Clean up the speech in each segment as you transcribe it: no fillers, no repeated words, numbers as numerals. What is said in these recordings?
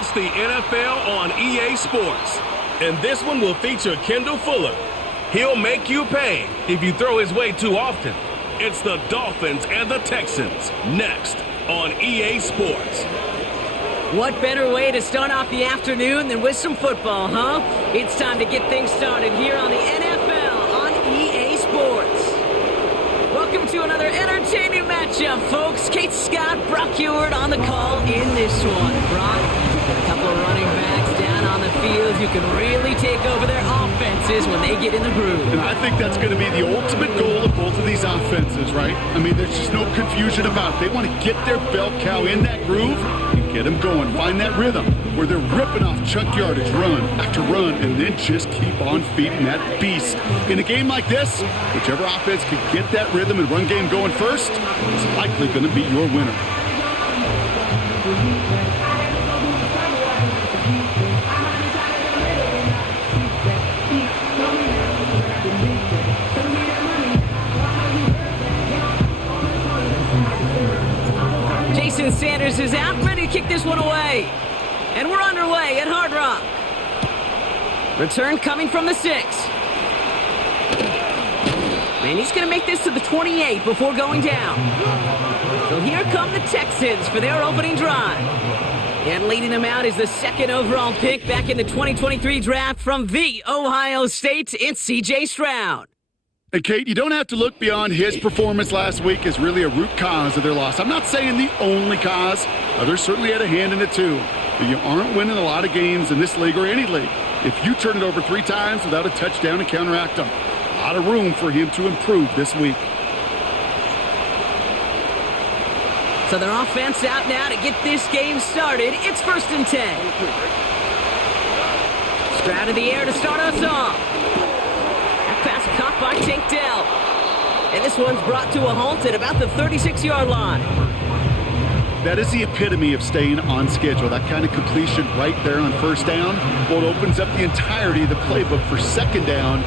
It's the NFL on EA Sports. And this one will feature Kendall Fuller. He'll make you pay if you throw his way too often. It's the Dolphins and the Texans next on EA Sports. What better way to start off the afternoon than with some football, huh? It's time to get things started here on the NFL on EA Sports. Welcome to another entertaining matchup, folks. Kate Scott, Brock Ewart on the call in this one. Brock, a couple of running backs down on the field who can really take over their offenses when they get in the groove. And I think that's going to be the ultimate goal of both of these offenses, right? I mean, there's just no confusion about it. They want to get their bell cow in that groove and get them going. Find that rhythm where they're ripping off chunk yardage, run after run, and then just keep on feeding that beast. In a game like this, whichever offense can get that rhythm and run game going first is likely going to be your winner. Jason Sanders is out, ready to kick this one away. And we're underway at Hard Rock. Return coming from the 6. And he's going to make this to the 28 before going down. So here come the Texans for their opening drive. And leading them out is the second overall pick back in the 2023 draft from the Ohio State. It's C.J. Stroud. And Kate, you don't have to look beyond his performance last week as really a root cause of their loss. I'm not saying the only cause. Others certainly had a hand in it too. But you aren't winning a lot of games in this league or any league if you turn it over 3 times without a touchdown to counteract them. A lot of room for him to improve this week. So their offense out now to get this game started. It's 1st and 10. Stroud in the air to start us off. That pass caught by Tank Dell. And this one's brought to a halt at about the 36-yard line. That is the epitome of staying on schedule. That kind of completion right there on 1st down. Well, it opens up the entirety of the playbook for 2nd down.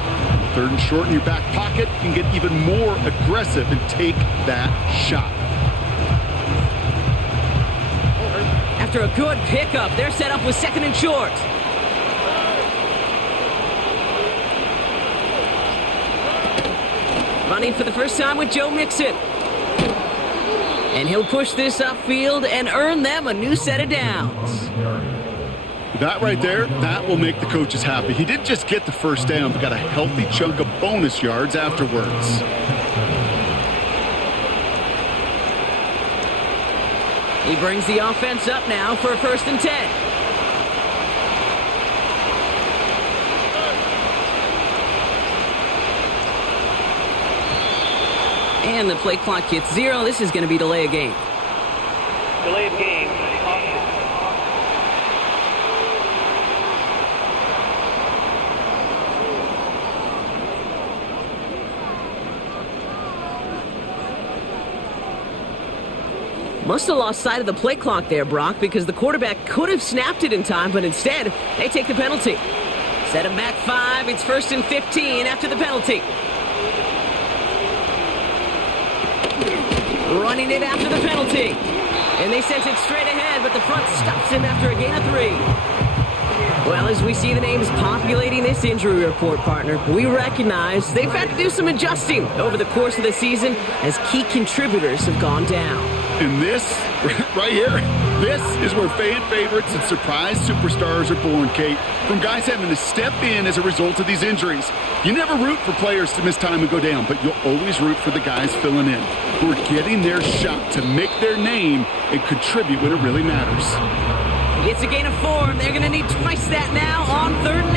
3rd and short in your back pocket. You can get even more aggressive and take that shot. After a good pickup, they're set up with 2nd and short. Running for the first time with Joe Mixon. And he'll push this upfield and earn them a new set of downs. That right there, that will make the coaches happy. He didn't just get the 1st down, but got a healthy chunk of bonus yards afterwards. He brings the offense up now for a 1st and 10. And the play clock hits 0. This is going to be delay of game. Delay of game. Must have lost sight of the play clock there, Brock, because the quarterback could have snapped it in time, but instead, they take the penalty. Set him back 5. It's 1st and 15 after the penalty. Running it after the penalty. And they sent it straight ahead, but the front stops him after a gain of 3. Well, as we see the names populating this injury report, partner, we recognize they've had to do some adjusting over the course of the season as key contributors have gone down. And this, right here, this is where fan favorites and surprise superstars are born, Kate. From guys having to step in as a result of these injuries. You never root for players to miss time and go down, but you'll always root for the guys filling in, who are getting their shot to make their name and contribute when it really matters. It's a gain of 4, and they're going to need twice that now on 3rd and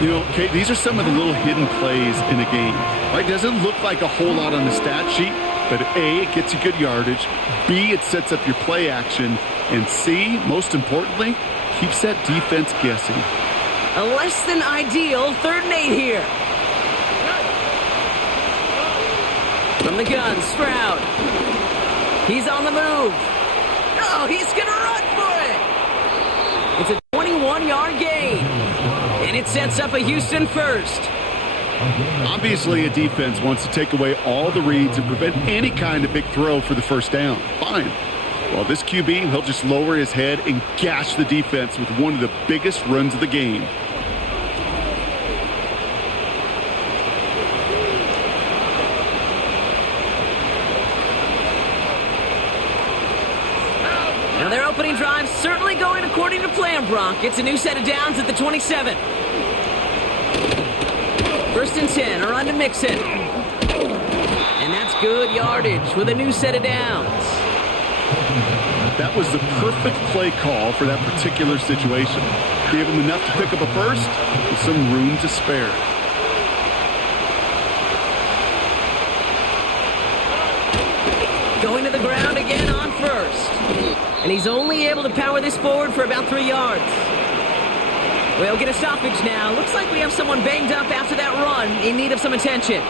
8. You know, Kate, these are some of the little hidden plays in a game. Right? Doesn't look like a whole lot on the stat sheet, but A, it gets you good yardage, B, it sets up your play action, and C, most importantly, keeps that defense guessing. A less than ideal 3rd and 8 here. From the gun, Stroud. He's on the move. Oh, he's going to run for it. It's a 21-yard gain. And it sets up a Houston 1st. Obviously, a defense wants to take away all the reads and prevent any kind of big throw for the 1st down. Fine. Well, this QB, he'll just lower his head and gash the defense with one of the biggest runs of the game. Now their opening drive certainly going according to plan, Bronk. It's a new set of downs at the 27. First and 10, a run to Mixon. And that's good yardage with a new set of downs. That was the perfect play call for that particular situation. Gave him enough to pick up a first with some room to spare. Going to the ground again on first. And he's only able to power this forward for about 3 yards. We'll get a stoppage now. Looks like we have someone banged up after that run in need of some attention.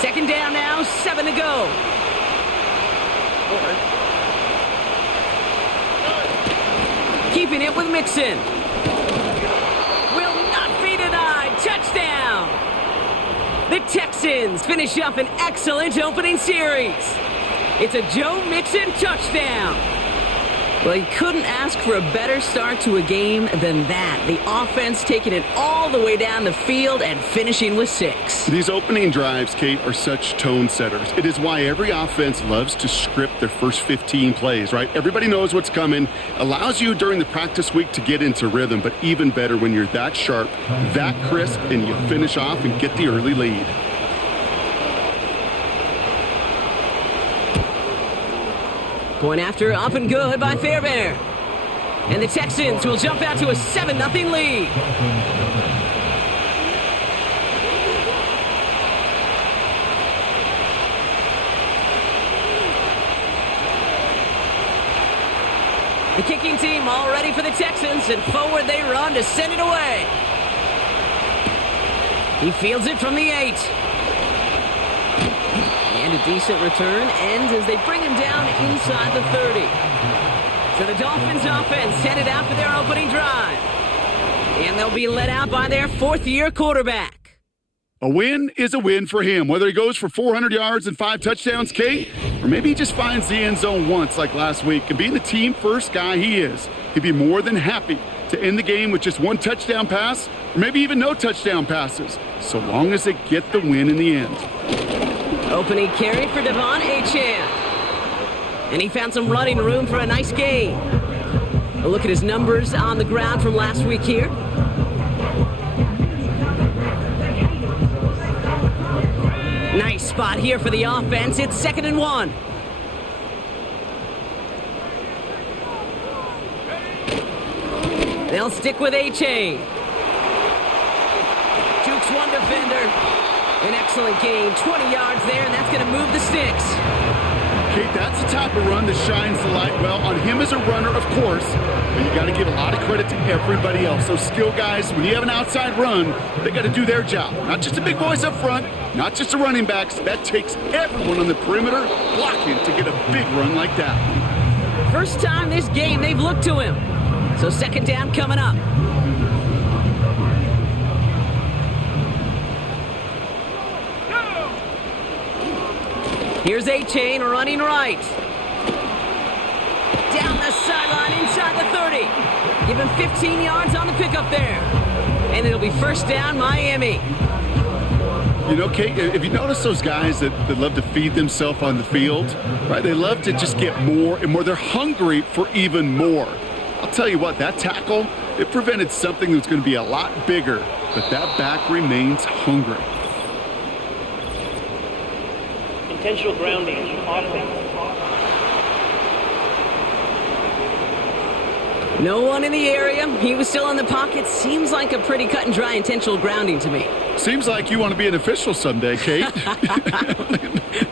Second down now, 7 to go. Keeping it with Mixon. Will not be denied. Touchdown. The Texans finish up an excellent opening series. It's a Joe Mixon touchdown. Well, he couldn't ask for a better start to a game than that. The offense taking it all the way down the field and finishing with 6. These opening drives, Kate, are such tone setters. It is why every offense loves to script their first 15 plays, right? Everybody knows what's coming. Allows you during the practice week to get into rhythm, but even better when you're that sharp, that crisp, and you finish off and get the early lead. Point after, up and good by Fairbairn. And the Texans will jump out to a 7-0 lead. The kicking team all ready for the Texans, and forward they run to send it away. He fields it from the 8. And a decent return ends as they bring him down inside the 30. So the Dolphins offense headed out for their opening drive. And they'll be let out by their 4th-year quarterback. A win is a win for him, whether he goes for 400 yards and 5 touchdowns, Kate, or maybe he just finds the end zone once like last week. And being the team-first guy he is, he'd be more than happy to end the game with just 1 touchdown pass, or maybe even no touchdown passes, so long as they get the win in the end. Opening carry for Devon Achane. And he found some running room for a nice gain. A look at his numbers on the ground from last week here. Nice spot here for the offense. It's 2nd and 1. They'll stick with Achane. Jukes one defender. An excellent gain, 20 yards there, and that's going to move the sticks. Kate, that's the type of run that shines the light well on him as a runner, of course, but you got to give a lot of credit to everybody else. Those skill guys, when you have an outside run, they got to do their job. Not just the big boys up front, not just the running backs. That takes everyone on the perimeter blocking to get a big run like that. First time this game they've looked to him. So 2nd down coming up. Here's Achane running right. Down the sideline inside the 30. Give him 15 yards on the pickup there. And it'll be first down, Miami. You know, Kate, if you notice those guys that love to feed themselves on the field, right? They love to just get more and more. They're hungry for even more. I'll tell you what, that tackle, it prevented something that's going to be a lot bigger, but that back remains hungry. Intentional grounding, offense. No one in the area. He was still in the pocket. Seems like a pretty cut and dry intentional grounding to me. Seems like you want to be an official someday, Kate.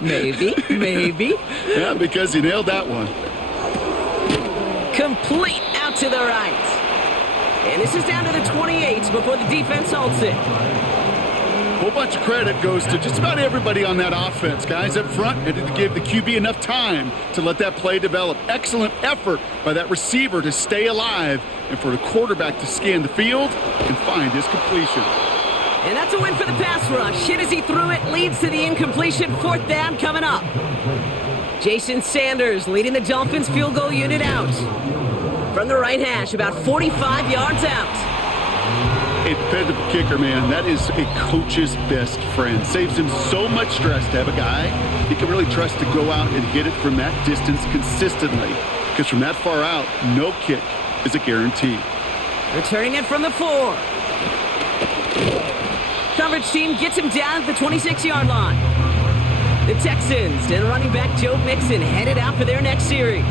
Maybe. Yeah, because you nailed that one. Complete out to the right. And this is down to the 28 before the defense halts it. whole bunch of credit goes to just about everybody on that offense. Guys up front had to give the QB enough time to let that play develop. Excellent effort by that receiver to stay alive and for the quarterback to scan the field and find his completion. And that's a win for the pass rush. Hit as he threw it, leads to the incompletion. 4th down coming up. Jason Sanders leading the Dolphins field goal unit out. From the right hash, about 45 yards out. A dependable kicker, man. That is a coach's best friend. Saves him so much stress to have a guy he can really trust to go out and hit it from that distance consistently. Because from that far out, no kick is a guarantee. Returning it from the 4. Coverage team gets him down at the 26-yard line. The Texans and running back Joe Mixon headed out for their next series.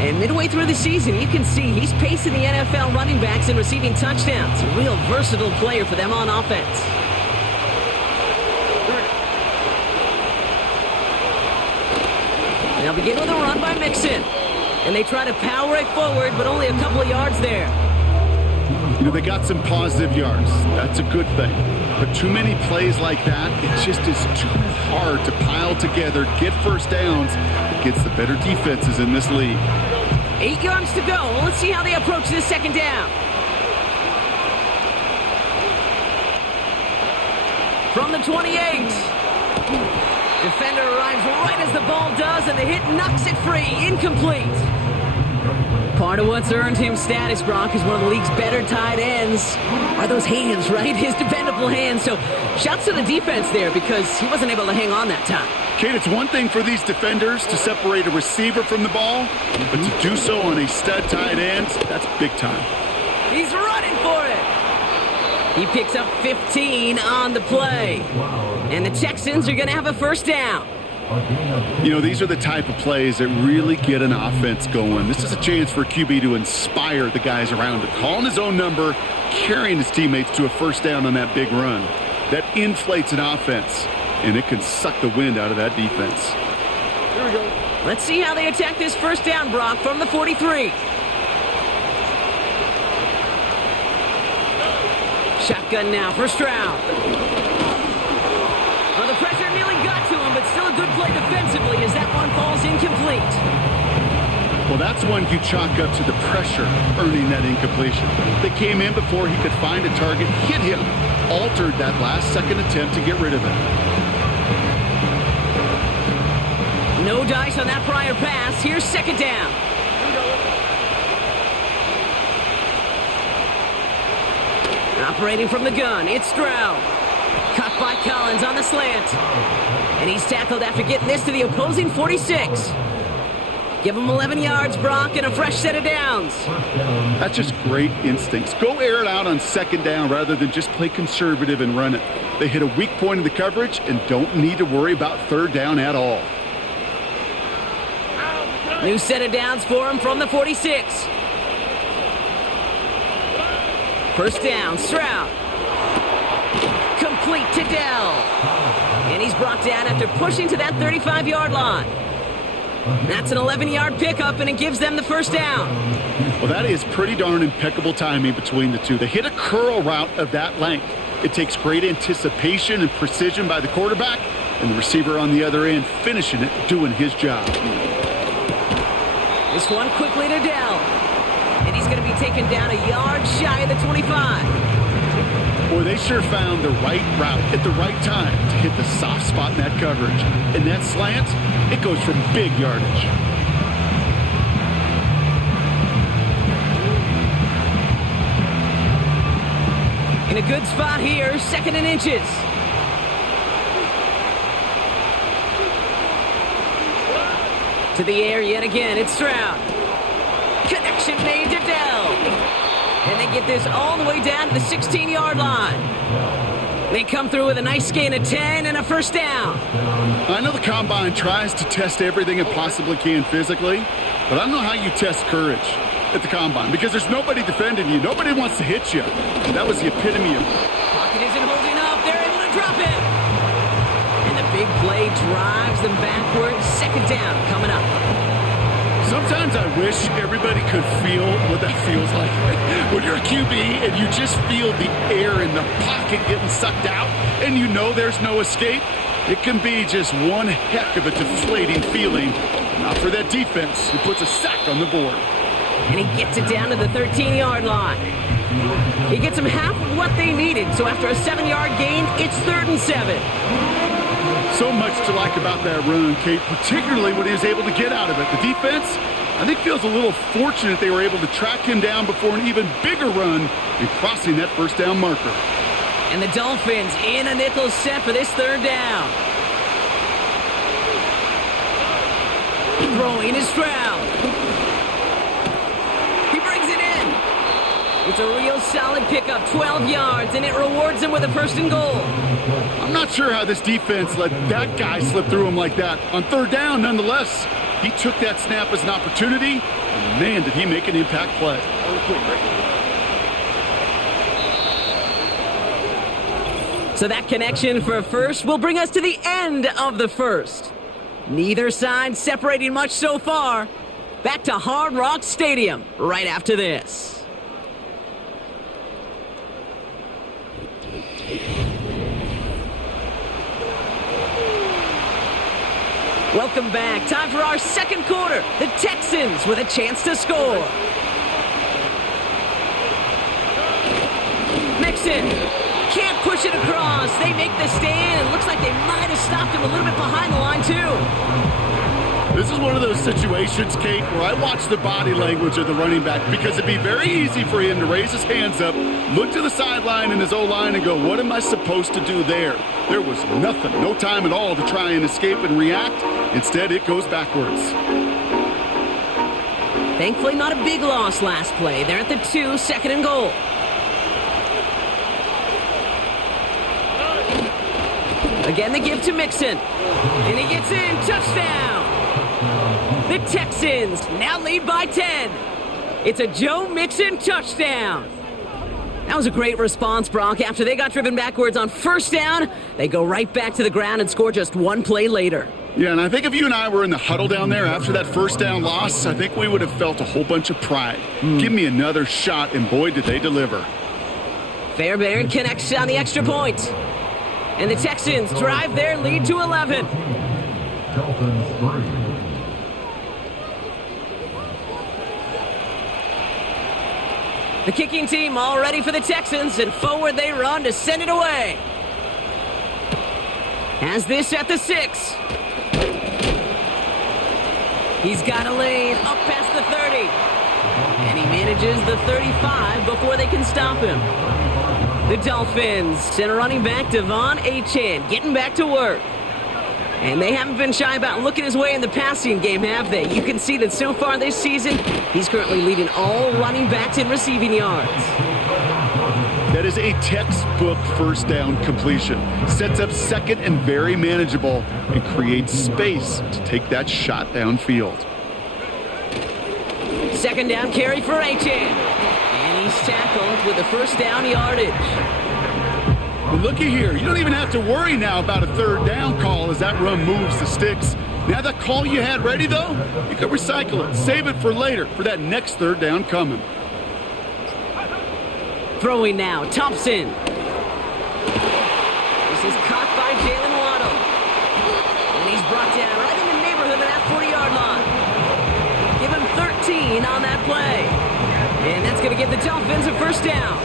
And midway through the season, you can see he's pacing the NFL running backs and receiving touchdowns. A real versatile player for them on offense. They'll begin with a run by Mixon. And they try to power it forward, but only a couple of yards there. You know, they got some positive yards. That's a good thing. But too many plays like that, it just is too hard to pile together, get first downs against the better defenses in this league. 8 yards to go. Let's see how they approach this 2nd down. From the 28. Defender arrives right as the ball does, and the hit knocks it free. Incomplete. Part of what's earned him status, Brock, is one of the league's better tight ends. Are those hands, right? His dependable hands. So shouts to the defense there because he wasn't able to hang on that time. Kate, it's one thing for these defenders to separate a receiver from the ball, but to do so on a stud tight end, that's big time. He's running for it. He picks up 15 on the play. And the Texans are going to have a 1st down. You know, these are the type of plays that really get an offense going. This is a chance for QB to inspire the guys around him. Calling his own number, carrying his teammates to a 1st down on that big run. That inflates an offense, and it can suck the wind out of that defense. Here we go. Let's see how they attack this 1st down, Brock, from the 43. Shotgun now for Stroud. Well, the pressure nearly got to him, but still a good play defensively as that one falls incomplete. Well, that's one you chalk up to the pressure earning that incompletion. They came in before he could find a target, hit him, altered that last-second attempt to get rid of it. No dice on that prior pass. Here's 2nd down. Operating from the gun, it's Stroud. Caught by Collins on the slant. And he's tackled after getting this to the opposing 46. Give him 11 yards, Brock, and a fresh set of downs. That's just great instincts. Go air it out on 2nd down rather than just play conservative and run it. They hit a weak point in the coverage and don't need to worry about 3rd down at all. New set of downs for him from the 46. 1st down, Stroud. Complete to Dell. And he's brought down after pushing to that 35-yard line. That's an 11-yard pickup, and it gives them the 1st down. Well, that is pretty darn impeccable timing between the two. They hit a curl route of that length. It takes great anticipation and precision by the quarterback, and the receiver on the other end finishing it, doing his job. This one quickly to Dell. And he's going to be taken down a yard shy of the 25. Boy, they sure found the right route at the right time to hit the soft spot in that coverage. And that slant, it goes from big yardage. In a good spot here, 2nd and inches. To the air yet again, it's Stroud. Connection made to Dell. And they get this all the way down to the 16-yard line. They come through with a nice gain of 10 and a 1st down. I know the Combine tries to test everything it possibly can physically, but I don't know how you test courage at the Combine because there's nobody defending you. Nobody wants to hit you. And that was the epitome of it. Pocket isn't holding up. They're able to drop it. And the big play drives them backwards. 2nd down coming up. Sometimes I wish everybody could feel what that feels like. When you're a QB and you just feel the air in the pocket getting sucked out, and you know there's no escape, it can be just one heck of a deflating feeling. Not for that defense, who puts a sack on the board. And he gets it down to the 13-yard line. He gets them half of what they needed, so after a 7-yard gain, it's 3rd and 7. So much to like about that run, Kate, particularly when he was able to get out of it. The defense, I think, feels a little fortunate they were able to track him down before an even bigger run and crossing that first down marker. And the Dolphins in a nickel set for this 3rd down. Throwing is Stroud. He brings it in. It's a real solid pickup, 12 yards, and it rewards him with a 1st and goal. I'm not sure how this defense let that guy slip through him like that. On 3rd down, nonetheless, he took that snap as an opportunity, and man, did he make an impact play. So that connection for a first will bring us to the end of the first. Neither side separating much so far. Back to Hard Rock Stadium right after this. Welcome back. Time for our second quarter. The Texans with a chance to score. Mixon can't push it across. They make the stand. It looks like they might have stopped him a little bit behind the line, too. This is one of those situations, Kate, where I watch the body language of the running back because it'd be very easy for him to raise his hands up, look to the sideline in his O-line and go, what am I supposed to do there? There was nothing, no time at all to try and escape and react. Instead, it goes backwards. Thankfully, not a big loss last play. They're at the 2, 2nd and goal. Again, the give to Mixon. And he gets in. Touchdown. The Texans now lead by 10. It's a Joe Mixon touchdown. That was a great response, Brock. After they got driven backwards on 1st down, they go right back to the ground and score just 1 play later. Yeah, and I think if you and I were in the huddle down there after that 1st down loss, I think we would have felt a whole bunch of pride. Give me another shot, and boy, did they deliver. Fairbairn connects on the extra point. And the Texans drive their lead to 11. Dolphins 3. The kicking team all ready for the Texans, and forward they run to send it away. Has this at the 6. He's got a lane up past the 30. And he manages the 35 before they can stop him. The Dolphins send a running back, Devon Achane, getting back to work. And they haven't been shy about looking his way in the passing game, have they? You can see that so far this season, he's currently leading all running backs in receiving yards. That is a textbook 1st down completion. Sets up 2nd and very manageable and creates space to take that shot downfield. 2nd down carry for Achane. And he's tackled with the 1st down yardage. Well, looky here. You don't even have to worry now about a 3rd down call as that run moves the sticks. Now that call you had ready, though, you can recycle it. Save it for later for that next 3rd down coming. Throwing now, Thompson. This is caught by Jalen Waddle. And he's brought down right in the neighborhood of that 40-yard line. Give him 13 on that play. And that's going to give the Dolphins a 1st down.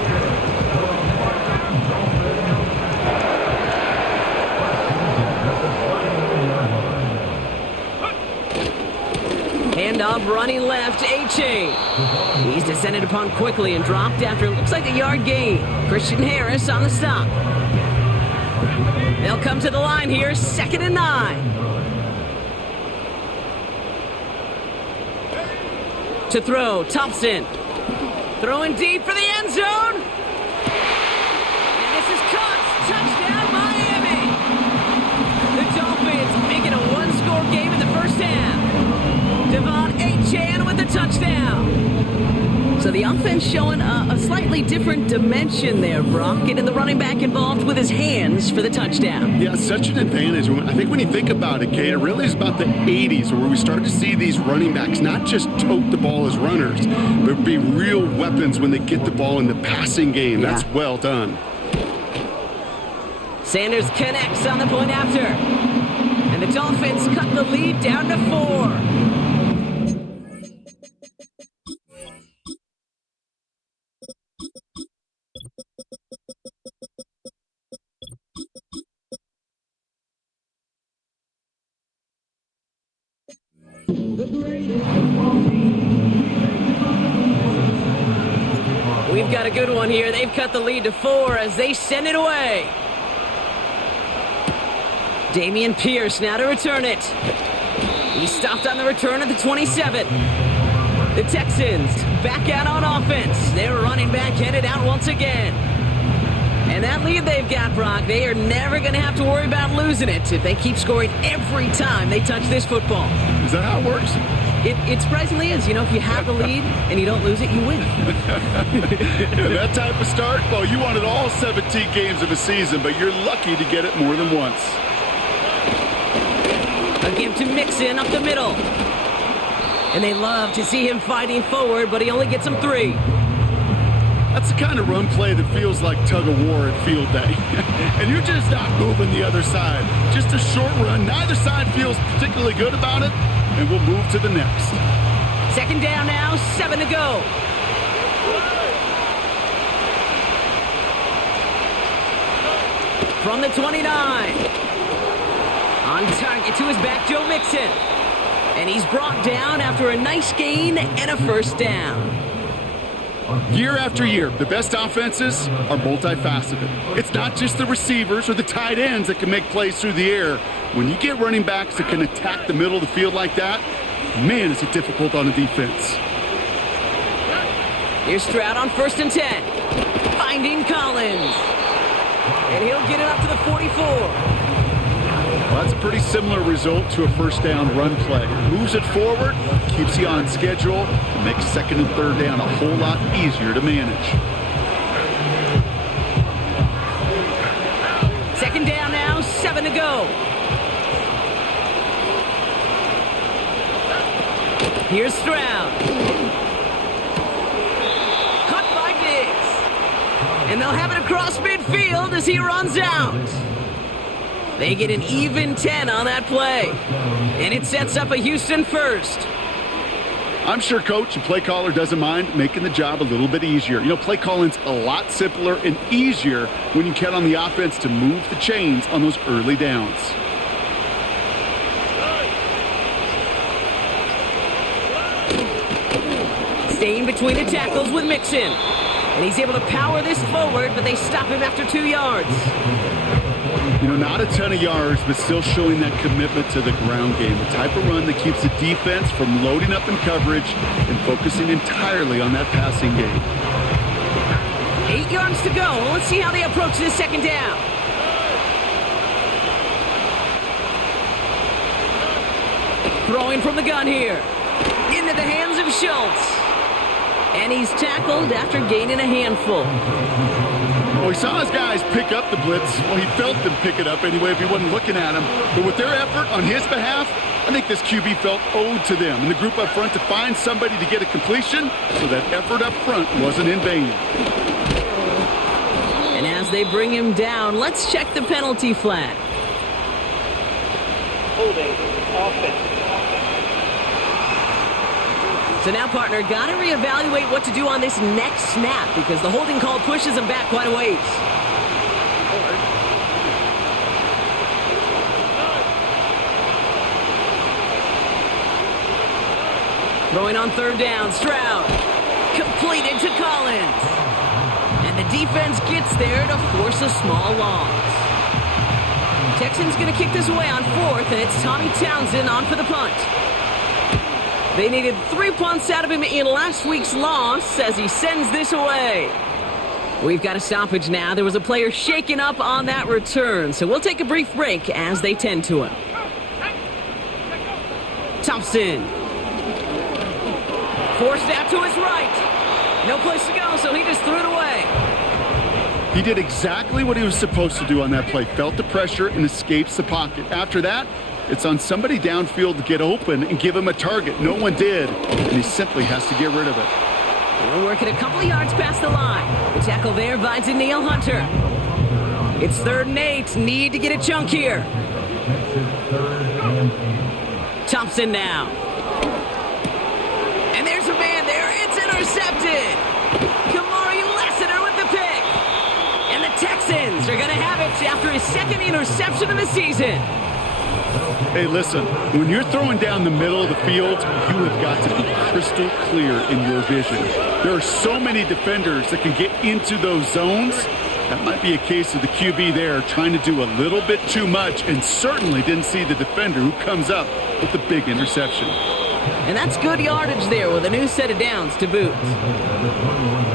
Handoff running left, Achane. He's descended upon quickly and dropped after it looks like a yard gain. Christian Harris on the stop. They'll come to the line here, 2nd and 9. To throw, Thompson. Throwing deep for the end zone. And this is caught. Touchdown, Miami. The Dolphins making a 1-score game in the 1st half. Devon Achane with the touchdown. So the offense showing a slightly different dimension there, Brock. Getting the running back involved with his hands for the touchdown. Yeah, such an advantage. I think when you think about it, Kate, it really is about the 80s where we start to see these running backs not just tote the ball as runners, but be real weapons when they get the ball in the passing game. Yeah. That's well done. Sanders connects on the point after. And the Dolphins cut the lead down to 4. We've got a good one here. They've cut the lead to 4 as they send it away. Dameon Pierce now to return it. He stopped on the return at the 27. The Texans back out on offense. Their running back headed out once again. And that lead they've got, Brock, they are never going to have to worry about losing it if they keep scoring every time they touch this football. Is that how it works? It surprisingly is. You know, if you have the lead and you don't lose it, you win. Yeah, that type of start, well, you wanted all 17 games of a season, but you're lucky to get it more than once. A give to Mixon up the middle. And they love to see him fighting forward, but he only gets them 3. That's the kind of run play that feels like tug of war at field day. And you're just not moving the other side. Just a short run. Neither side feels particularly good about it, and we'll move to the next. Second down now, 7 to go. From the 29. On target to his back, Joe Mixon. And he's brought down after a nice gain and a first down. Year after year, the best offenses are multifaceted. It's not just the receivers or the tight ends that can make plays through the air. When you get running backs that can attack the middle of the field like that, man, is it difficult on the defense. Here's Stroud on 1st and 10. Finding Collins. And he'll get it up to the 44. Well, that's a pretty similar result to a first down run play. Moves it forward, keeps you on schedule, and makes second and third down a whole lot easier to manage. Second down now, 7 to go. Here's Stroud. Caught by Diggs. And they'll have it across midfield as he runs out. They get an even 10 on that play. And it sets up a Houston first. I'm sure coach and play caller doesn't mind making the job a little bit easier. You know, play calling's a lot simpler and easier when you count on the offense to move the chains on those early downs. Staying between the tackles with Mixon. And he's able to power this forward, but they stop him after 2 yards. You know, not a ton of yards, but still showing that commitment to the ground game. The type of run that keeps the defense from loading up in coverage and focusing entirely on that passing game. 8 yards to go. Let's see how they approach this second down. Throwing from the gun here. Into the hands of Schultz. And he's tackled after gaining a handful. Well, he saw his guys pick up the blitz. Well, he felt them pick it up anyway if he wasn't looking at him. But with their effort on his behalf, I think this QB felt owed to them and the group up front to find somebody to get a completion, so that effort up front wasn't in vain. And as they bring him down, let's check the penalty flag. Holding offense. So now, partner, got to reevaluate what to do on this next snap because the holding call pushes him back quite a ways. Throwing on 3rd down, Stroud. Completed to Collins. And the defense gets there to force a small loss. Texans going to kick this away on 4th, and it's Tommy Townsend on for the punt. They needed 3 punts out of him in last week's loss as he sends this away. We've got a stoppage now. There was a player shaken up on that return, so we'll take a brief break as they tend to him. Thompson. Forced out to his right. No place to go, so he just threw it away. He did exactly what he was supposed to do on that play. Felt the pressure and escapes the pocket. After that, it's on somebody downfield to get open and give him a target. No one did, and he simply has to get rid of it. We're working a couple of yards past the line. The tackle there by Danielle Hunter. It's 3rd and 8. Need to get a chunk here. Texas 3rd and 8. Thompson now. And there's a man there. It's intercepted. Kamari Lassiter with the pick. And the Texans are going to have it after his 2nd interception of the season. Hey, listen, when you're throwing down the middle of the field, you have got to be crystal clear in your vision. There are so many defenders that can get into those zones. That might be a case of the QB there trying to do a little bit too much and certainly didn't see the defender who comes up with the big interception. And that's good yardage there with a new set of downs to boot.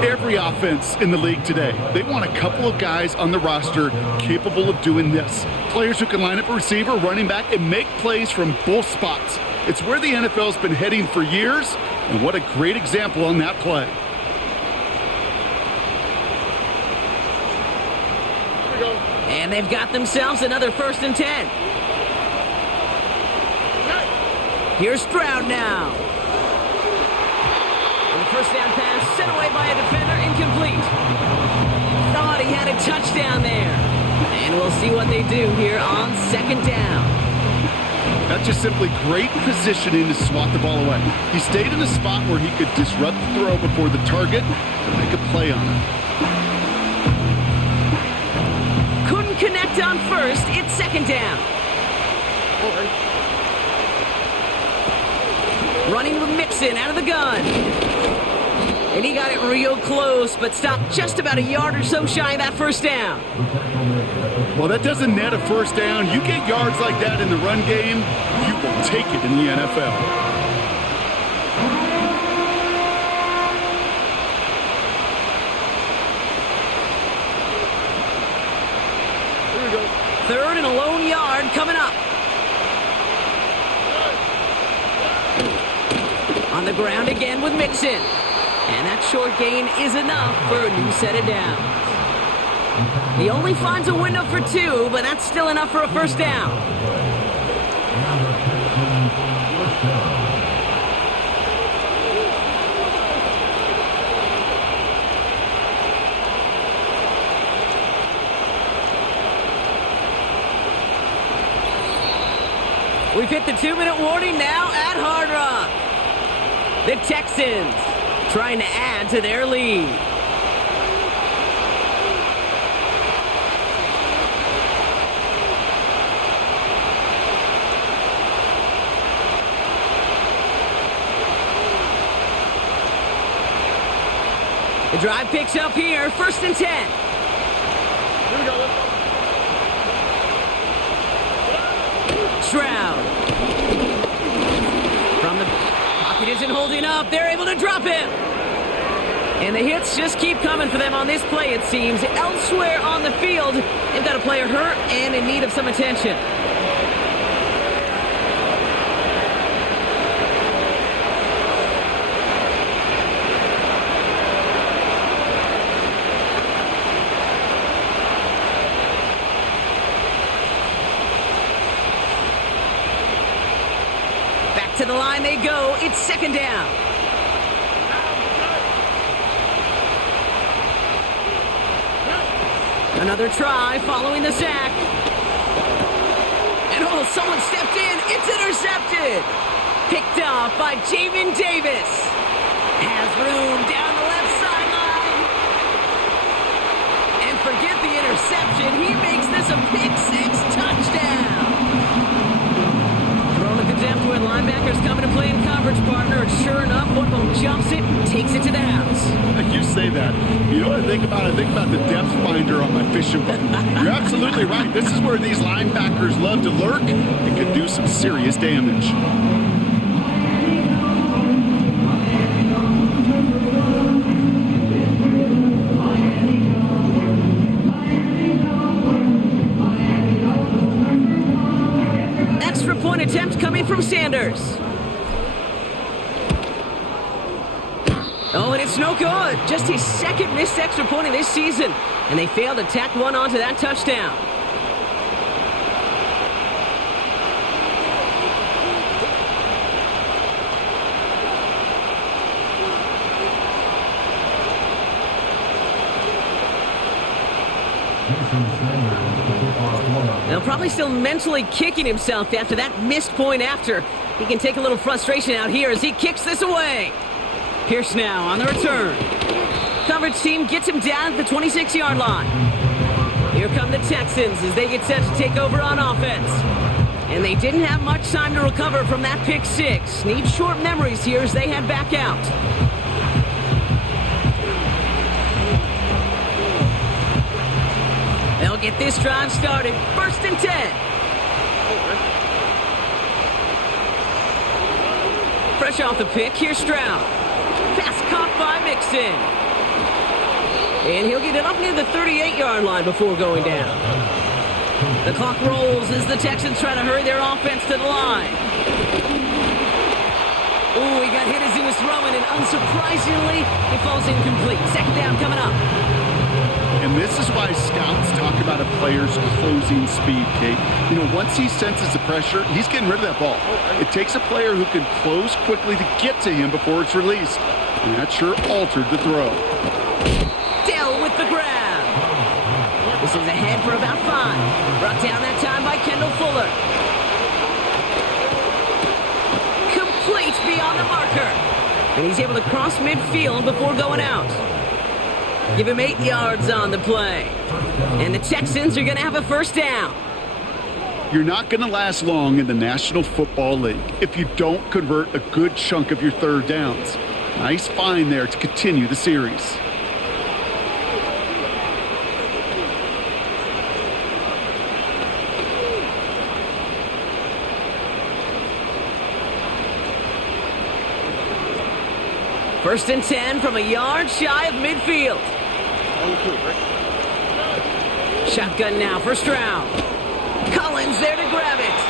Every offense in the league today, they want a couple of guys on the roster capable of doing this. Players who can line up a receiver, running back, and make plays from both spots. It's where the NFL's been heading for years, and what a great example on that play. And they've got themselves another 1st and 10. Here's Stroud now. And the 1st down pass sent away by a defender, incomplete. Thought he had a touchdown there. And we'll see what they do here on 2nd down. That's just simply great positioning to swat the ball away. He stayed in a spot where he could disrupt the throw before the target to make a play on it. Couldn't connect on 1st. It's 2nd down. Running with Mixon out of the gun. And he got it real close, but stopped just about a yard or so shy of that 1st down. Well, that doesn't net a 1st down. You get yards like that in the run game, you will take it in the NFL. Here we go. 3rd and a lone yard coming up. On the ground again with Mixon. And that short gain is enough for a new set of downs. He only finds a window for 2, but that's still enough for a 1st down. We've hit the 2-minute warning now at Hard Rock. The Texans trying to add to their lead. The drive picks up here, 1st and 10. Here we go. Let's go. Stroud. From the pocket isn't holding up. They're able to drop him. And the hits just keep coming for them on this play, it seems. Elsewhere on the field, they've got a player hurt and in need of some attention. To the line they go. It's 2nd down. Another try following the sack. And oh, someone stepped in. It's intercepted. Picked off by Jamin Davis. Has room down the left sideline. And forget the interception. He makes this a pick-6 touchdown. Depth where linebackers coming to play in coverage, partner, and sure enough, one of them jumps it, takes it to the house. Like you say that, you know what I think about? I think about the depth finder on my fishing boat. You're absolutely right. This is where these linebackers love to lurk and can do some serious damage. Point attempt coming from Sanders. Oh, and it's no good. Just his 2nd missed extra point of this season. And they failed to tack one onto that touchdown. Now probably still mentally kicking himself after that missed point after. He can take a little frustration out here as he kicks this away. Pierce now on the return. Coverage team gets him down at the 26-yard line. Here come the Texans as they get set to take over on offense. And they didn't have much time to recover from that pick six. Need short memories here as they head back out. They'll get this drive started. 1st and 10. Fresh off the pick, here's Stroud. Pass caught by Mixon. And he'll get it up near the 38-yard line before going down. The clock rolls as the Texans try to hurry their offense to the line. Ooh, he got hit as he was throwing, and unsurprisingly, he falls incomplete. 2nd down coming up. And this is why scouts talk about a player's closing speed, Kate. You know, once he senses the pressure, he's getting rid of that ball. It takes a player who can close quickly to get to him before it's released. And that sure altered the throw. Dell with the grab. This is ahead for about 5. Brought down that time by Kendall Fuller. Complete beyond the marker. And he's able to cross midfield before going out. Give him 8 yards on the play. And the Texans are going to have a 1st down. You're not going to last long in the National Football League if you don't convert a good chunk of your 3rd downs. Nice find there to continue the series. First and 10 from a yard shy of midfield. Shotgun now for Stroud. Collins there to grab it.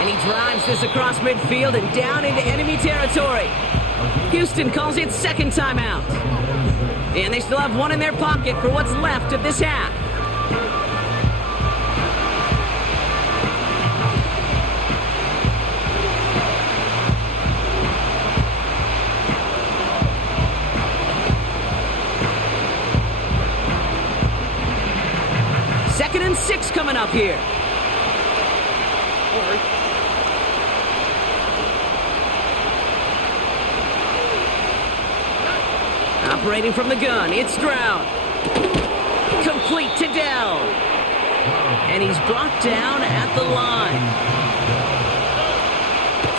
And he drives this across midfield and down into enemy territory. Houston calls it 2nd timeout. And they still have 1 in their pocket for what's left of this half. Second and 6 coming up here. Operating from the gun, it's Stroud. Complete to Dell. And he's brought down at the line.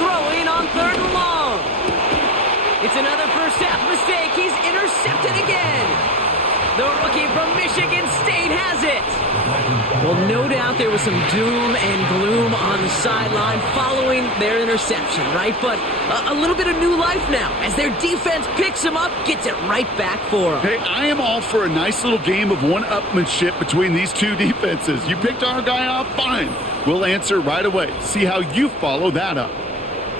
Throwing on 3rd and long. It's another first half mistake. He's intercepted again. The rookie from Michigan State has it. Well, no doubt there was some doom and gloom on the sideline following their interception, right? But a little bit of new life now as their defense picks him up, gets it right back for him. Hey, I am all for a nice little game of one-upmanship between these two defenses. You picked our guy off, fine. We'll answer right away. See how you follow that up.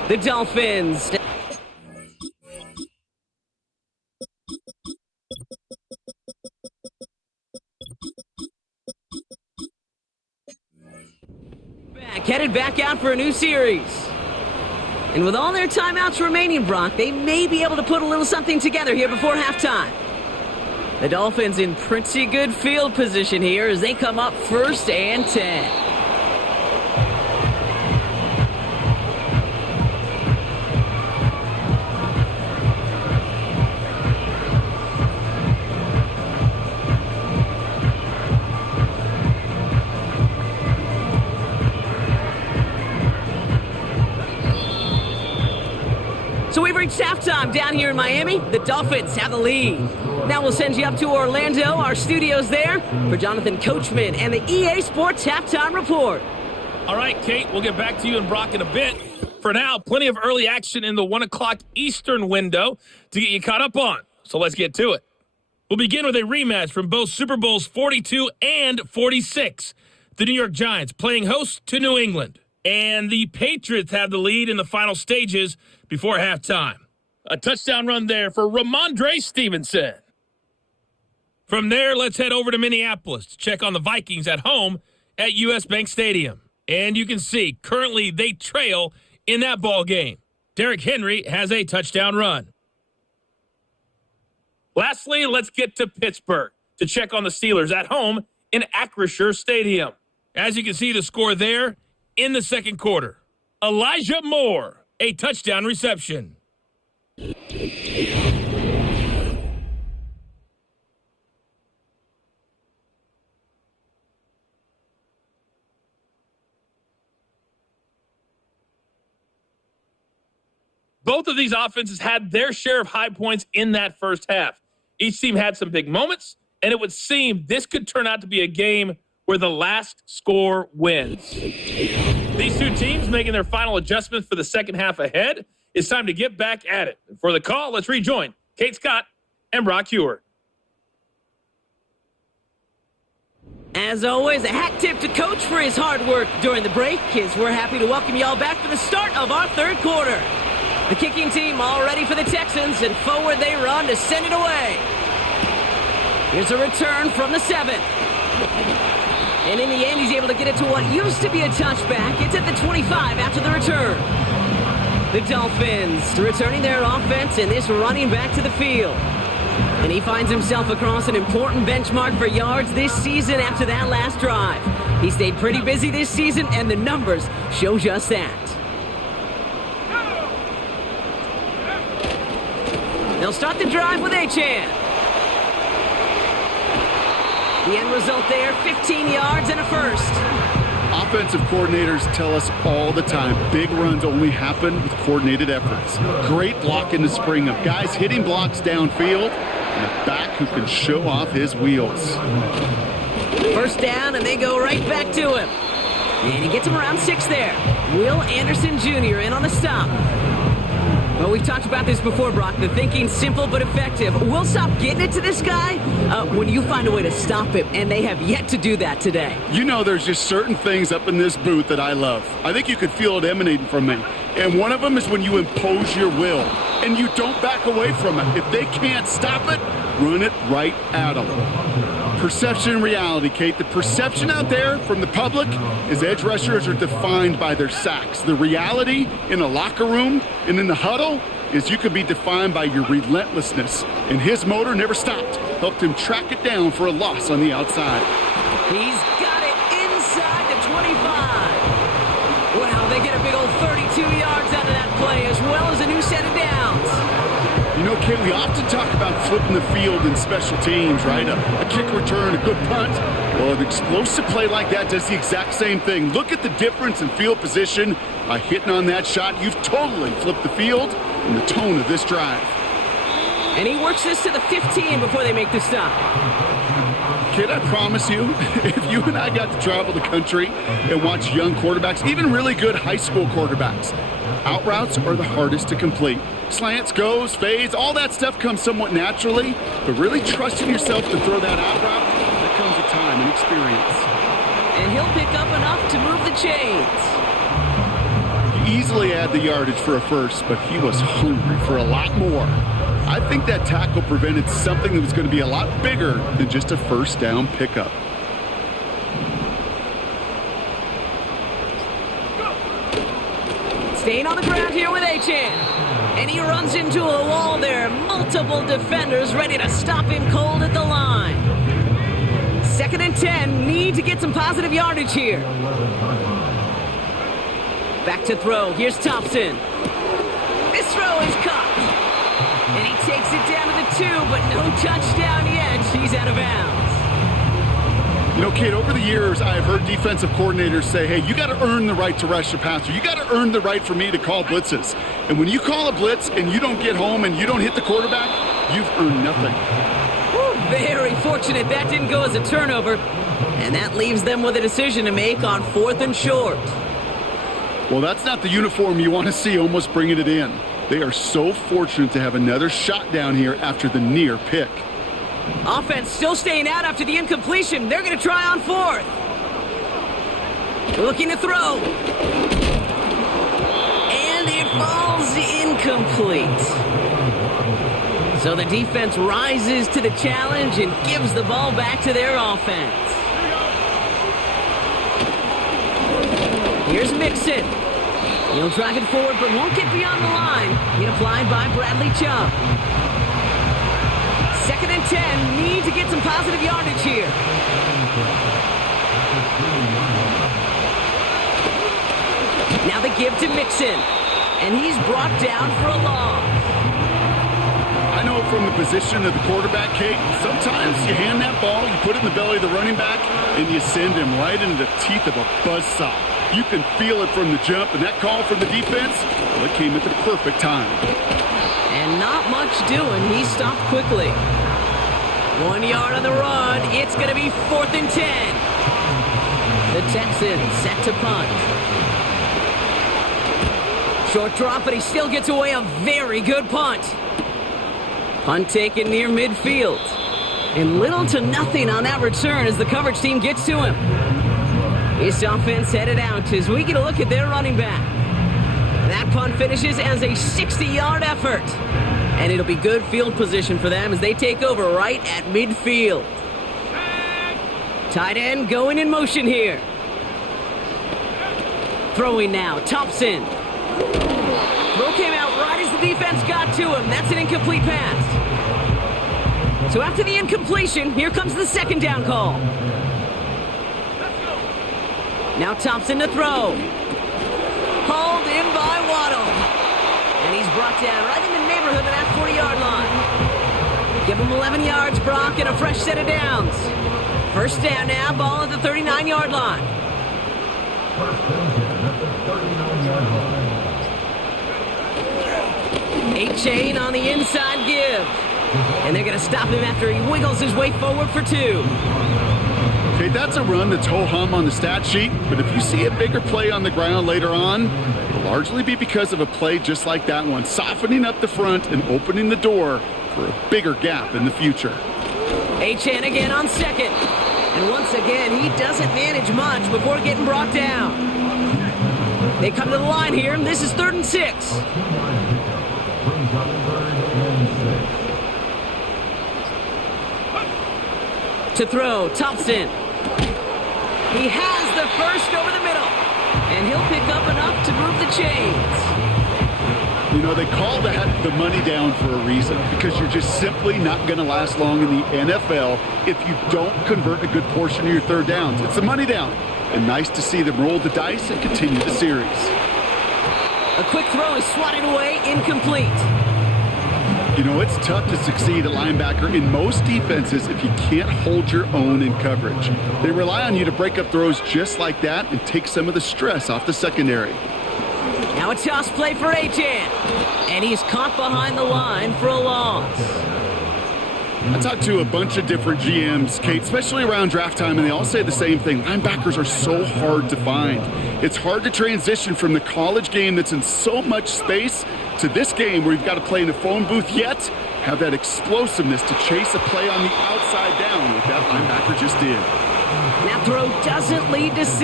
The Dolphins. Headed back out for a new series. And with all their timeouts remaining, Brock, they may be able to put a little something together here before halftime. The Dolphins in pretty good field position here as they come up 1st and 10. So we've reached halftime down here in Miami. The Dolphins have the lead. Now we'll send you up to Orlando, our studios there, for Jonathan Coachman and the EA Sports Halftime Report. All right, Kate, we'll get back to you and Brock in a bit. For now, plenty of early action in the 1 o'clock Eastern window to get you caught up on. So let's get to it. We'll begin with a rematch from both Super Bowls 42 and 46. The New York Giants playing host to New England. And the Patriots have the lead in the final stages before halftime. A touchdown run there for Ramondre Stevenson. From there, let's head over to Minneapolis to check on the Vikings at home at US Bank Stadium. And you can see, currently they trail in that ball game. Derrick Henry has a touchdown run. Lastly, let's get to Pittsburgh to check on the Steelers at home in Acrisure Stadium. As you can see, the score there in the second quarter. Elijah Moore, a touchdown reception. Both of these offenses had their share of high points in that first half. Each team had some big moments, and it would seem this could turn out to be a game where the last score wins. These two teams making their final adjustments for the second half ahead. It's time to get back at it. For the call, let's rejoin Kate Scott and Brock Hewart. As always, a hat tip to Coach for his hard work during the break, as we're happy to welcome y'all back for the start of our third quarter. The kicking team all ready for the Texans, and forward they run to send it away. Here's a return from the 7. And in the end, he's able to get it to what used to be a touchback. It's at the 25 after the return. The Dolphins returning their offense and this running back to the field. And he finds himself across an important benchmark for yards this season after that last drive. He stayed pretty busy this season, and the numbers show just that. They'll start the drive with Achane. The end result there, 15 yards and a first. Offensive coordinators tell us all the time, big runs only happen with coordinated efforts. Great block in the spring of guys hitting blocks downfield, and a back who can show off his wheels. First down, and they go right back to him. And he gets him around 6 there. Will Anderson Jr. in on the stop. Well, we've talked about this before, Brock. The thinking's simple but effective. We'll stop getting it to this guy when you find a way to stop him, and they have yet to do that today. You know, there's just certain things up in this booth that I love. I think you could feel it emanating from me. And one of them is when you impose your will, and you don't back away from it. If they can't stop it, run it right at them. Perception and reality, Kate. The perception out there from the public is edge rushers are defined by their sacks. The reality in a locker room and in the huddle is you could be defined by your relentlessness. And his motor never stopped. Helped him track it down for a loss on the outside. He's got it inside the 25. Wow, they get a big old 32 yards out of that play, as well as a new set of downs. You know, Kate, we often talk about flipping the field in special teams, right? A kick return, a good punt. Well, an explosive play like that does the exact same thing. Look at the difference in field position. By hitting on that shot, you've totally flipped the field and the tone of this drive. And he works this to the 15 before they make the stop. Kid, I promise you, if you and I got to travel the country and watch young quarterbacks, even really good high school quarterbacks, out routes are the hardest to complete. Slants, goes, fades, all that stuff comes somewhat naturally, but really trusting yourself to throw that out route, that comes with time and experience. And he'll pick up enough to move the chains. He easily had the yardage for a first, but he was hungry for a lot more. I think that tackle prevented something that was going to be a lot bigger than just a first down pickup. Staying on the ground here with Achane. And he runs into a wall there. Multiple defenders ready to stop him cold at the line. 2nd and 10. Need to get some positive yardage here. Back to throw. Here's Thompson. This throw is caught. And he takes it down to the 2, but no touchdown yet. He's out of bounds. You know, Kate, over the years, I've heard defensive coordinators say, hey, you got to earn the right to rush the passer. You got to earn the right for me to call blitzes. And when you call a blitz and you don't get home and you don't hit the quarterback, you've earned nothing. Whew, very fortunate that didn't go as a turnover. And that leaves them with a decision to make on 4th and short. Well, that's not the uniform you want to see almost bringing it in. They are so fortunate to have another shot down here after the near pick. Offense still staying out after the incompletion. They're going to try on 4th. Looking to throw. And it falls incomplete. So the defense rises to the challenge and gives the ball back to their offense. Here's Mixon. He'll drive it forward, but won't get beyond the line. Hit applied by Bradley Chubb. 2nd and 10. Need to get some positive yardage here. Now the give to Mixon. And he's brought down for a loss. I know from the position of the quarterback, Kate, sometimes you hand that ball, you put it in the belly of the running back, and you send him right into the teeth of a buzzsaw. You can feel it from the jump, and that call from the defense, well, it came at the perfect time. And not much doing. He stopped quickly. 1 yard on the run. It's going to be 4th and 10. The Texans set to punt. Short drop, but he still gets away a very good punt. Punt taken near midfield. And little to nothing on that return as the coverage team gets to him. This offense headed out as we get a look at their running back. That punt finishes as a 60-yard effort. And it'll be good field position for them as they take over right at midfield. Tight end going in motion here. Throwing now, Thompson. Throw came out right as the defense got to him. That's an incomplete pass. So after the incompletion, here comes the 2nd down call. Now Thompson to throw. Hauled in by Waddle. And he's brought down right in the neighborhood of that 40-yard line. Give him 11 yards, Brock, and a fresh set of downs. 1st down now, ball at the 39-yard line. A-Chain on the inside give. And they're going to stop him after he wiggles his way forward for 2. Okay, that's a run that's ho-hum on the stat sheet, but if you see a bigger play on the ground later on, it'll largely be because of a play just like that one, softening up the front and opening the door for a bigger gap in the future. A-Chan again on 2nd. And once again, he doesn't manage much before getting brought down. They come to the line here, and this is 3rd and 6. To throw, Thompson. He has the first over the middle, and he'll pick up enough to move the chains. You know, they call that the money down for a reason, because you're just simply not going to last long in the NFL if you don't convert a good portion of your 3rd downs. It's the money down, and nice to see them roll the dice and continue the series. A quick throw is swatted away, incomplete. You know, it's tough to succeed at linebacker in most defenses if you can't hold your own in coverage. They rely on you to break up throws just like that and take some of the stress off the secondary. Now a toss play for A-Chan. And he's caught behind the line for a loss. I talked to a bunch of different GMs, Kate, especially around draft time, and they all say the same thing. Linebackers are so hard to find. It's hard to transition from the college game that's in so much space to this game where you've got to play in a phone booth, yet have that explosiveness to chase a play on the outside down like that linebacker just did. That throw doesn't lead to 6.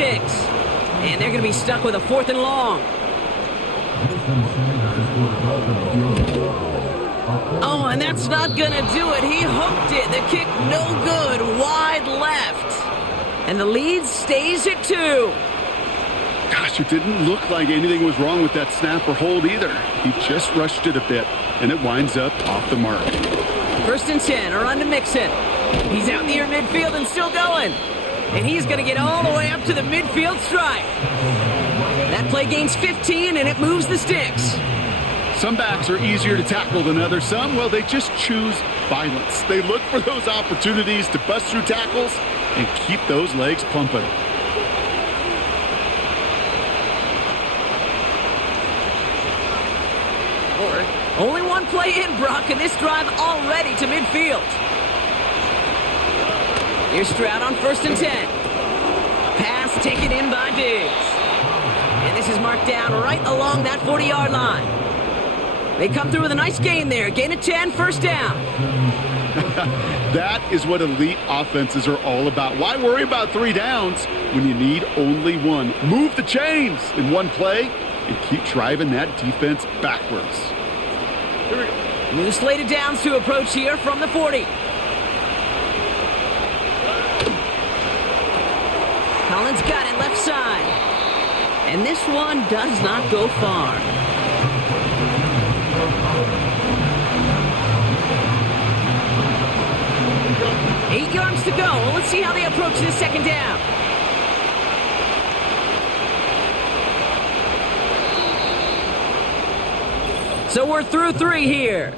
And they're going to be stuck with a 4th and long. Oh, and that's not going to do it. He hooked it. The kick no good. Wide left. And the lead stays at 2. Gosh, it didn't look like anything was wrong with that snap or hold either. He just rushed it a bit, and it winds up off the mark. 1st and 10, a run to Mixon. He's out near midfield and still going. And he's going to get all the way up to the midfield stripe. That play gains 15, and it moves the sticks. Some backs are easier to tackle than others. Some, well, they just choose violence. They look for those opportunities to bust through tackles and keep those legs pumping. Only one play in, Brock, and this drive already to midfield. Here's Stroud on 1st and 10. Pass taken in by Diggs. And this is marked down right along that 40-yard line. They come through with a nice gain there. Gain of 10, 1st down. That is what elite offenses are all about. Why worry about 3 downs when you need only 1? Move the chains in one play and keep driving that defense backwards. New slated downs to approach here from the 40. Collins got it left side. And this one does not go far. Let's see how they approach this second down. So we're through 3 here.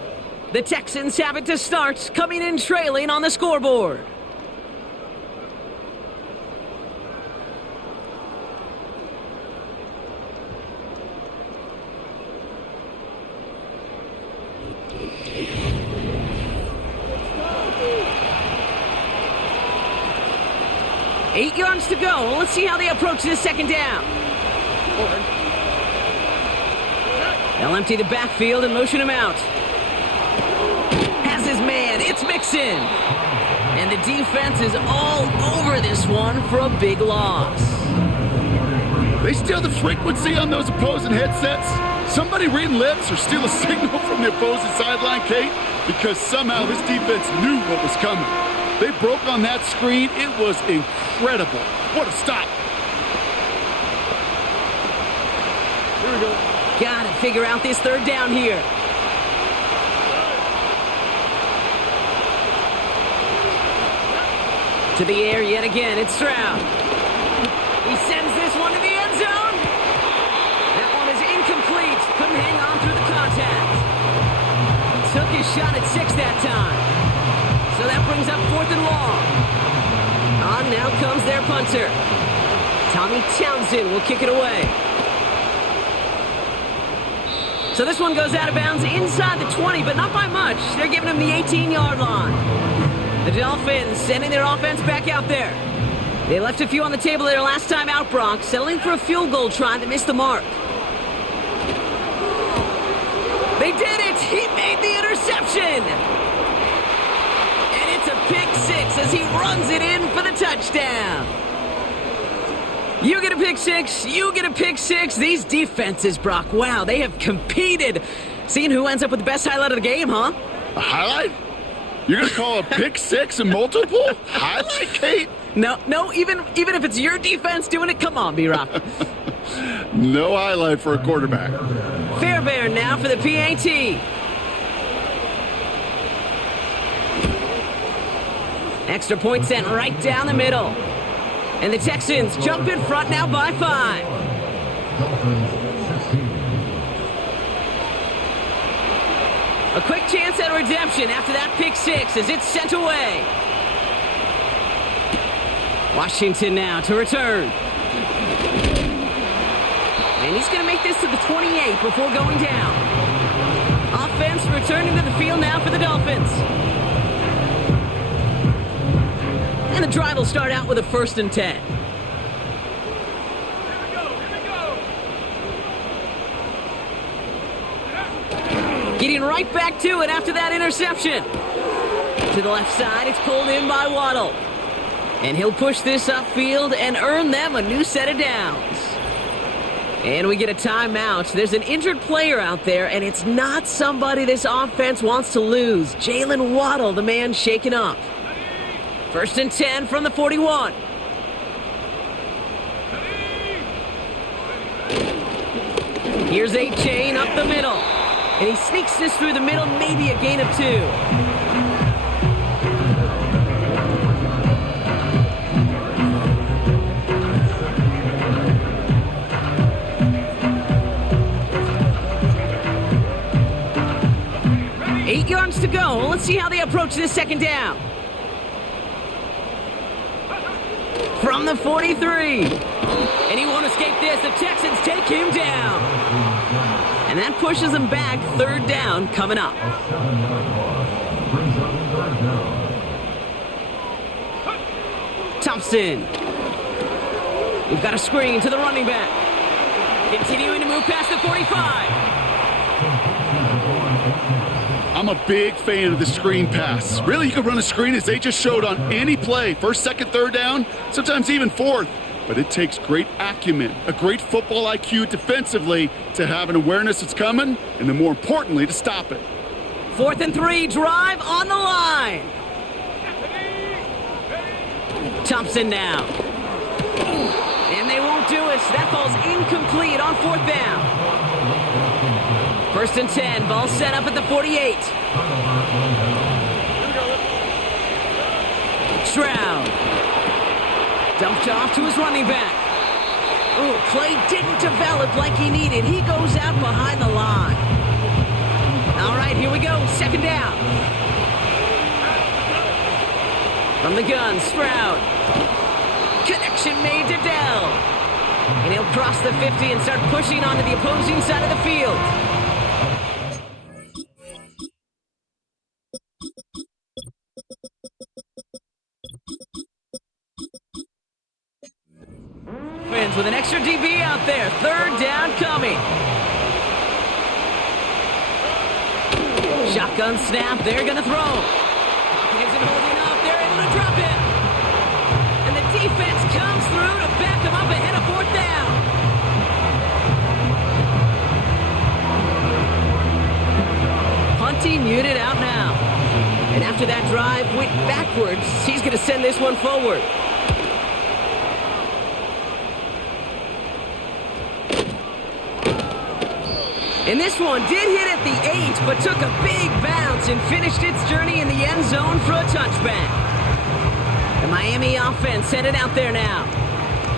The Texans have it to start, coming in trailing on the scoreboard. Eight yards to go. Let's see how they approach this second down. They'll empty the backfield and motion him out. Has his man. It's Mixon. And the defense is all over this one for a big loss. They steal the frequency on those opposing headsets. Somebody reading lips or steal a signal from the opposing sideline, Kate, because somehow this defense knew what was coming. They broke on that screen. It was incredible. What a stop. Here we go. Gotta figure out this third down here. To the air yet again, it's Stroud. He sends this one to the end zone. That one is incomplete. Couldn't hang on through the contact. Took his shot at 6 that time. So that brings up 4th and long. On now comes their punter. Tommy Townsend will kick it away. So this one goes out of bounds inside the 20, but not by much. They're giving him the 18-yard line. The Dolphins sending their offense back out there. They left a few on the table their last time out, Brock, settling for a field goal try that missed the mark. They did it! He made the interception! And it's a pick 6 as he runs it in for the touchdown. You get a pick 6, you get a pick 6. These defenses, Brock, wow, they have competed. Seeing who ends up with the best highlight of the game, huh? A highlight? You're going to call a pick 6 and multiple? Highlight, Kate? No, even if it's your defense doing it, come on, B-Rock. No highlight for a quarterback. Fairbairn now for the PAT. Extra point sent right down the middle. And the Texans jump in front now by 5. A quick chance at redemption after that pick 6 as it's sent away. Washington now to return. And he's going to make this to the 28 before going down. Offense returning to the field now for the Dolphins. And the drive will start out with a 1st and 10. Getting right back to it after that interception. To the left side, it's pulled in by Waddle. And he'll push this upfield and earn them a new set of downs. And we get a timeout. There's an injured player out there, and it's not somebody this offense wants to lose. Jalen Waddle, the man shaken up. 1st and 10 from the 41. Here's A-Chain up the middle. And he sneaks this through the middle, maybe a gain of 2. Eight yards to go. Let's see how they approach this second down. From the 43. And he won't escape this. The Texans take him down. And that pushes them back. 3rd down coming up. Thompson. We've got a screen to the running back. Continuing to move past the 45. I'm a big fan of the screen pass. Really, you can run a screen as they just showed on any play. 1st, 2nd, 3rd down, sometimes even 4th. But it takes great acumen, a great football IQ defensively to have an awareness it's coming, and then more importantly, to stop it. 4th and 3, drive on the line. Thompson now. And they won't do it. That ball's incomplete on 4th down. 1st and 10, ball set up at the 48. Stroud. Dumped off to his running back. Ooh, play didn't develop like he needed. He goes out behind the line. All right, here we go. Second down. From the gun, Stroud. Connection made to Dell. And he'll cross the 50 and start pushing onto the opposing side of the field. Dolphins with an extra DB out there. Third down coming. Shotgun snap. They're going to throw. He isn't holding up. They're able to drop it. And the defense comes through to back them up ahead of fourth down. Punty muted out now. And after that drive went backwards, he's going to send this one forward. And this one did hit at the 8, but took a big bounce and finished its journey in the end zone for a touchback. The Miami offense headed out there now.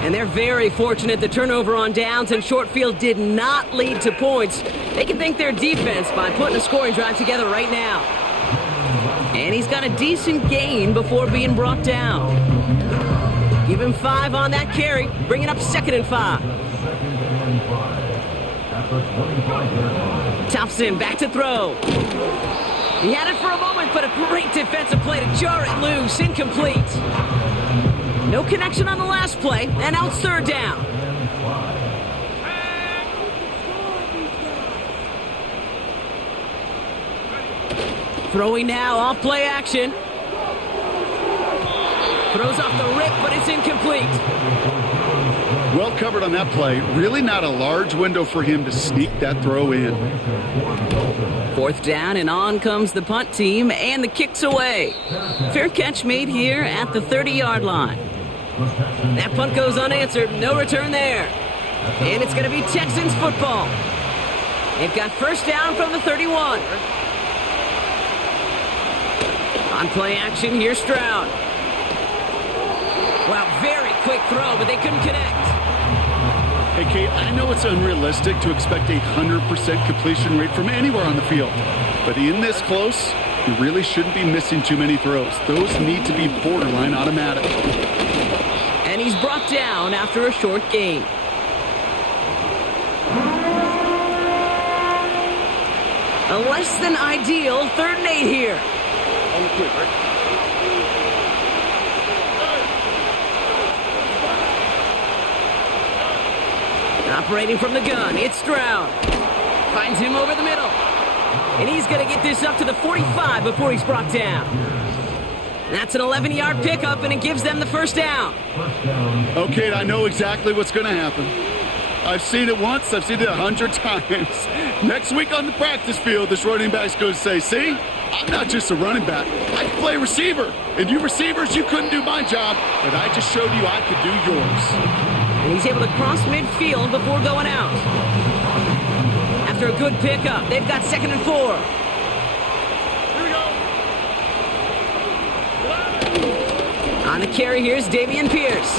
And they're very fortunate the turnover on downs and short field did not lead to points. They can thank their defense by putting a scoring drive together right now. And he's got a decent gain before being brought down. Give him 5 on that carry, bringing up 2nd and 5. Thompson back to throw. He had it for a moment, but a great defensive play to jar it loose. Incomplete. No connection on the last play, and now it's third down. Throwing now, off play action. Throws off the rip, but it's incomplete. Well covered on that play. Really not a large window for him to sneak that throw in. Fourth down, and on comes the punt team, and the kick's away. Fair catch made here at the 30-yard line. That punt goes unanswered. No return there. And it's going to be Texans football. They've got first down from the 31. On play action, here's Stroud. Wow, very quick throw, but they couldn't connect. Hey, Kate, I know it's unrealistic to expect a 100% completion rate from anywhere on the field. But in this close, you really shouldn't be missing too many throws. Those need to be borderline automatic. And he's brought down after a short gain. A less than ideal 3rd and 8 here. On the quick, right? Operating from the gun, it's Stroud. Finds him over the middle. And he's going to get this up to the 45 before he's brought down. That's an 11-yard pickup, and it gives them the first down. Okay, I know exactly what's going to happen. I've seen it once. I've seen it 100 times. Next week on the practice field, this running back's going to say, see, I'm not just a running back. I can play receiver. And you receivers, you couldn't do my job, but I just showed you I could do yours. And he's able to cross midfield before going out. After a good pickup, they've got 2nd and 4. Here we go. On the carry, here's Dameon Pierce.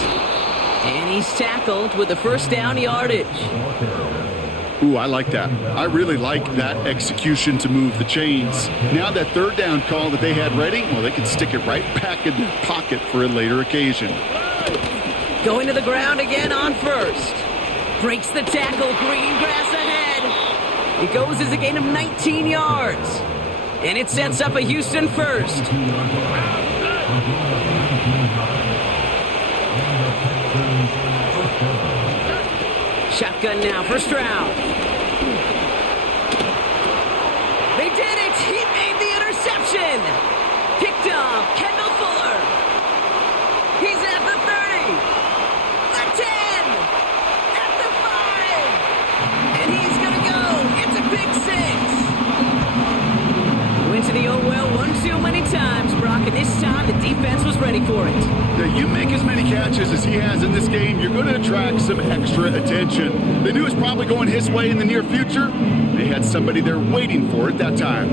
And he's tackled with the first down yardage. Ooh, I like that. I really like that execution to move the chains. Now that 3rd down call that they had ready, well, they can stick it right back in their pocket for a later occasion. Going to the ground again on first. Breaks the tackle, green grass ahead. It goes as a gain of 19 yards. And it sets up a Houston first. Shotgun now for Stroud. They did it! He made the interception! Picked off Kendall Fuller. He's at the 30. The 10. At the 5. And he's going to go. It's a big 6. Went to the oh well one too many times, Brock, and this time the defense was ready for it. Now, you make as many catches as he has in this game, you're going to attract some extra attention. They knew it was probably going his way in the near future. They had somebody there waiting for it that time.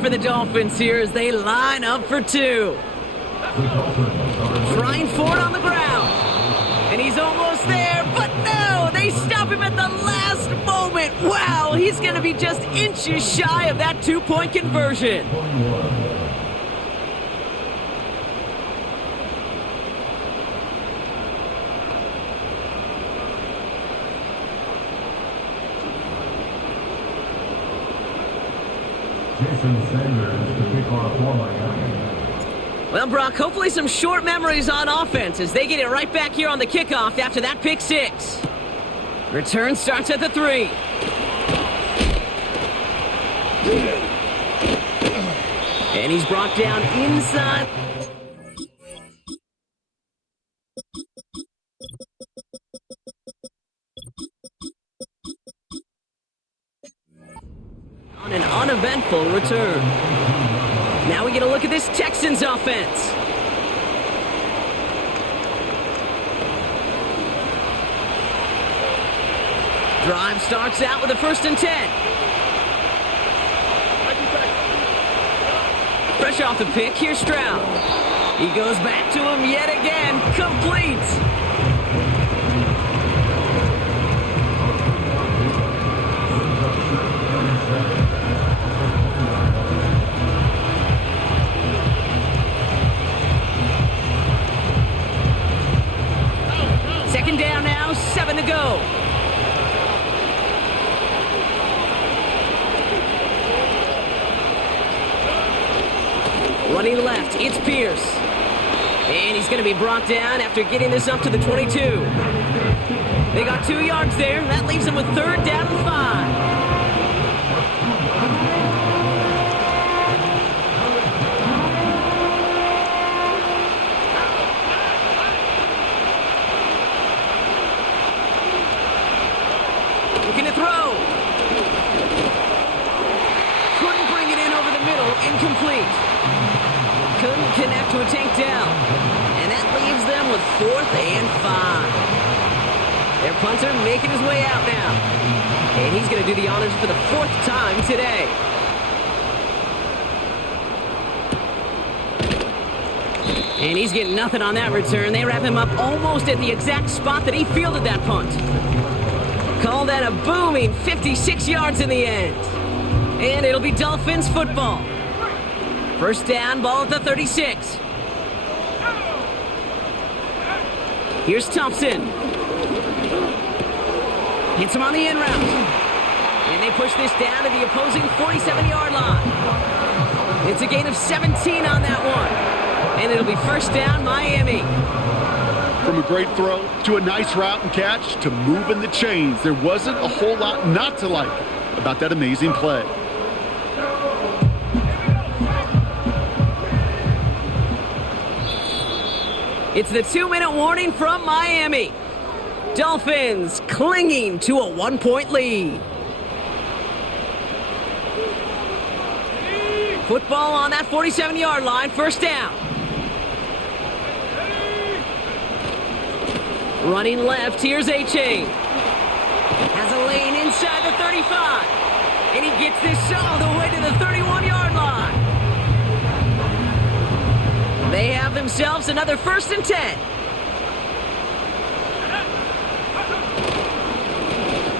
for the Dolphins here as they line up for two. Trying for it on the ground. And he's almost there, but no! They stop him at the last moment. Wow, he's going to be just inches shy of that two-point conversion. Jason Sanders to kick off for Miami. Well, Brock, hopefully some short memories on offense as they get it right back here on the kickoff after that pick six. Return starts at the 3. And he's brought down inside. On an uneventful return. Now we get a look at this Texans offense. Drive starts out with a 1st and 10. Fresh off the pick, here's Stroud. He goes back to him yet again. Complete. Second down now, 7 to go. Running left, it's Pierce. And he's going to be brought down after getting this up to the 22. They got 2 yards there. That leaves them with 3rd down and 5. Looking to throw. Couldn't bring it in over the middle. Incomplete. Couldn't connect to a tank down. And that leaves them with 4th and 5. Their punter making his way out now. And he's going to do the honors for the 4th time today. And he's getting nothing on that return. They wrap him up almost at the exact spot that he fielded that punt. Call that a booming 56 yards in the end. And it'll be Dolphins football. First down, ball at the 36. Here's Thompson. Hits him on the in route. And they push this down to the opposing 47-yard line. It's a gain of 17 on that one. And it'll be first down, Miami. From a great throw to a nice route and catch to moving the chains, there wasn't a whole lot not to like about that amazing play. It's the 2-minute warning from Miami. Dolphins clinging to a 1-point lead. Football on that 47-yard line, first down. Running left, here's A-Chain. Has a lane inside the 35. And he gets this all the way to the 31-yard line. They have themselves another 1st and 10.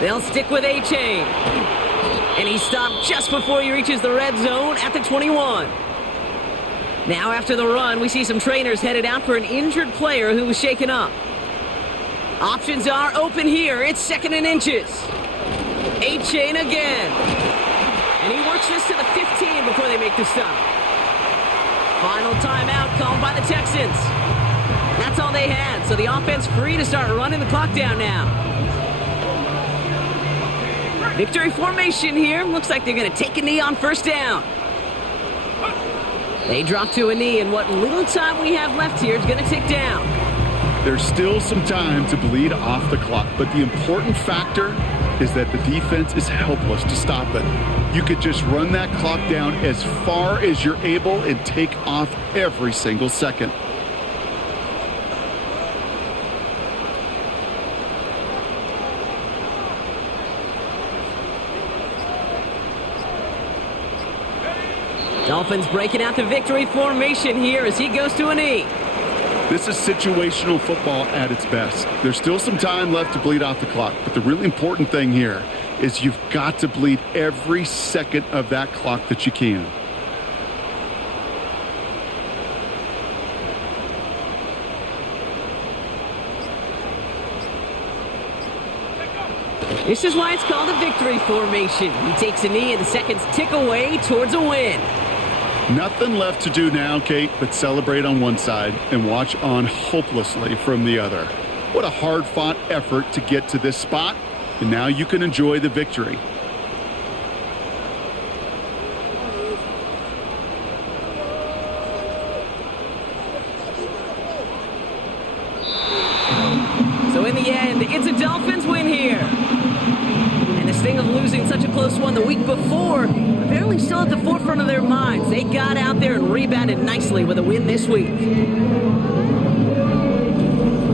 They'll stick with A-Chain. And he stopped just before he reaches the red zone at the 21. Now after the run, we see some trainers headed out for an injured player who was shaken up. Options are open here. It's 2nd and inches. A-Chain again. And he works this to the 15 before they make the stop. Final timeout called by the Texans. That's all they had, so the offense free to start running the clock down now. Victory formation here. Looks like they're going to take a knee on first down. They drop to a knee, and what little time we have left here is going to tick down. There's still some time to bleed off the clock, but the important factor is that the defense is helpless to stop it. You could just run that clock down as far as you're able and take off every single second. Dolphins breaking out the victory formation here as he goes to a knee. This is situational football at its best. There's still some time left to bleed off the clock, but the really important thing here is you've got to bleed every second of that clock that you can. This is why it's called a victory formation. He takes a knee and the seconds tick away towards a win. Nothing left to do now, Kate, but celebrate on one side and watch on hopelessly from the other. What a hard-fought effort to get to this spot, and now you can enjoy the victory. So in the end, it's a Dolphins win here. And the sting of losing such a close one the week before apparently still at the forefront of their minds. They got out there and rebounded nicely with a win this week.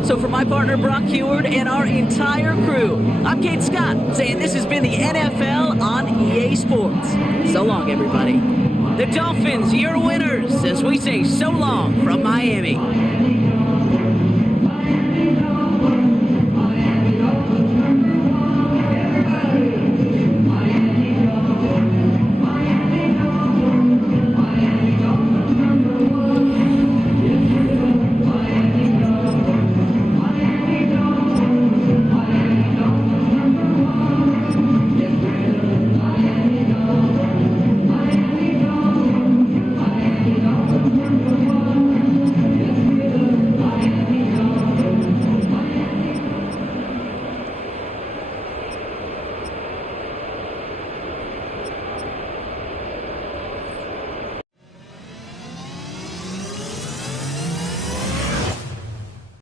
So for my partner Brock Heward and our entire crew, I'm Kate Scott saying this has been the NFL on EA Sports. So long, everybody. The Dolphins, your winners, as we say so long from Miami.